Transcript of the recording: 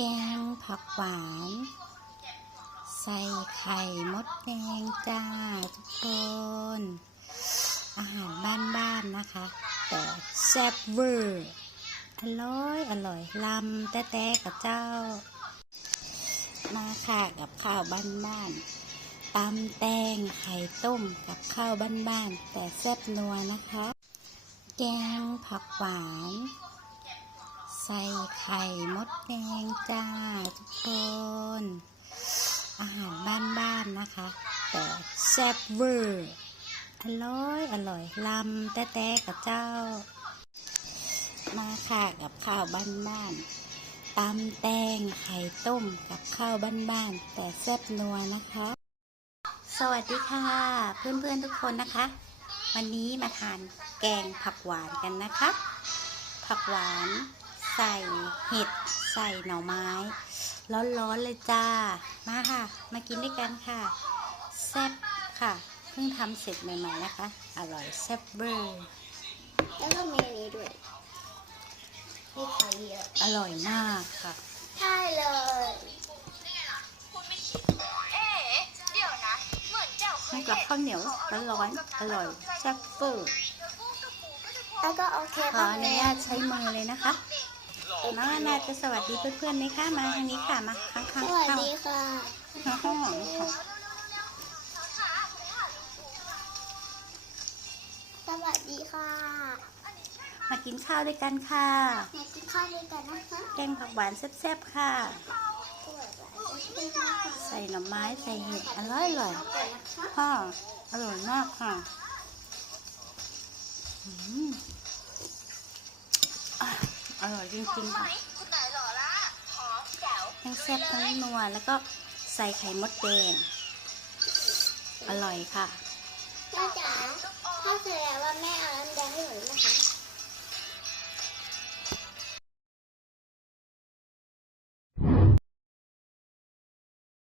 แกงผักหวาน ใส่ไข่มดแดงจ้าทุกคน อาหารบ้านๆนะคะ แต่แซ่บเวอร์อร่อยอร่อยลำแต่แต่กับเจ้า มาค่ะกับข้าวบ้านๆตำแตงไข่ต้มกับข้าวบ้านๆแต่แซ่บนัวนะคะ แกงผักหวาน ใส่ไข่มดแดงจ้าทุกคน อาหารบ้านๆนะคะ แต่แซ่บเวอร์อร่อย อร่อยลำแต่แต่กับเจ้า มาค่ะกับข้าวบ้านๆตำแตงไข่ต้มกับข้าวบ้านๆแต่แซ่บนัวนะคะ สวัสดีค่ะ เพื่อนๆทุกคนนะคะ วันนี้มาทานแกงผักหวานกันนะคะผักหวาน ใส่เห็ดใส่หน่อไม้ ร้อนๆเลยจ้า มาค่ะ มากินด้วยกันค่ะ แซ่บค่ะ เพิ่งทำเสร็จใหม่ๆนะคะ อร่อยแซ่บเบอร์แล้วก็มีอันนี้ด้วยมีไข่เยอะอร่อยมากค่ะ ใช่เลยเอ๊ะเดี๋ยวนะเหมือนเจ้าเคให้ยกับข้าวเหนียวร้อนๆอร่อยแซ่บเบอร์แล้วก็โอเคขออนุญาตใช้มือเลยนะคะ น้องอนาจะสวัสดีเพื่อนๆไหมคะมาทางนี้ค่ะมาข้างๆสข้างวัสข้างดีค่ะข้างหลังค่ะสวัสดีค่ะ มากินข้าวด้วยกันค่ะมากินข้าวด้วยกันนะคะแกงผักหวานแซ่บๆค่ะสวัสดีค่ะใส่หน่อไม้ใส่เห็ดอร่อยอร่อยพ่ออร่อยมากค่ะอืมอะอ ร่อยจริงๆค่ะแห้งแซ่บทั้งนัวแล้วก็ใส่ไข่มดแดง อร่อยค่ะแม่จ๋าถ้าเสร็จแล้วว่าแม่เอา